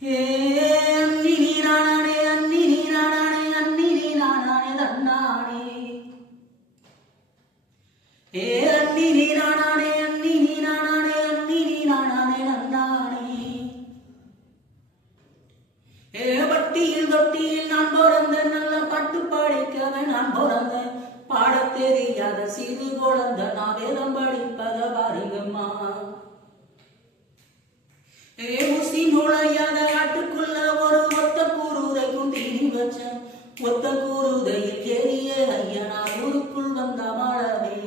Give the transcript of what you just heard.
ஏ அன்னி நீரானே அன்னி நீரானே அன்னி நீரானே தன்னானே ஏ அன்னி நீரானே அன்னி நீரானே அன்னி நீரானே தன்னானே ஏ பட்டியில் தொட்டியில் நான் பிறந்த நல்ல பாட்டு பாடிக்கவே நான் பிறந்த பாடத் தெரியாத சிறு குழந்தை நான் வேதம் படிப்பத பாருங்கம்மா ஊசி நுழையாத காட்டுக்குள்ள ஒரு ஒத்த கூறுதைக்கும் தீனி வச்ச ஒத்த கூறுதையில் ஏறிய ஐயனா ஊருக்குள் வந்த மாழவே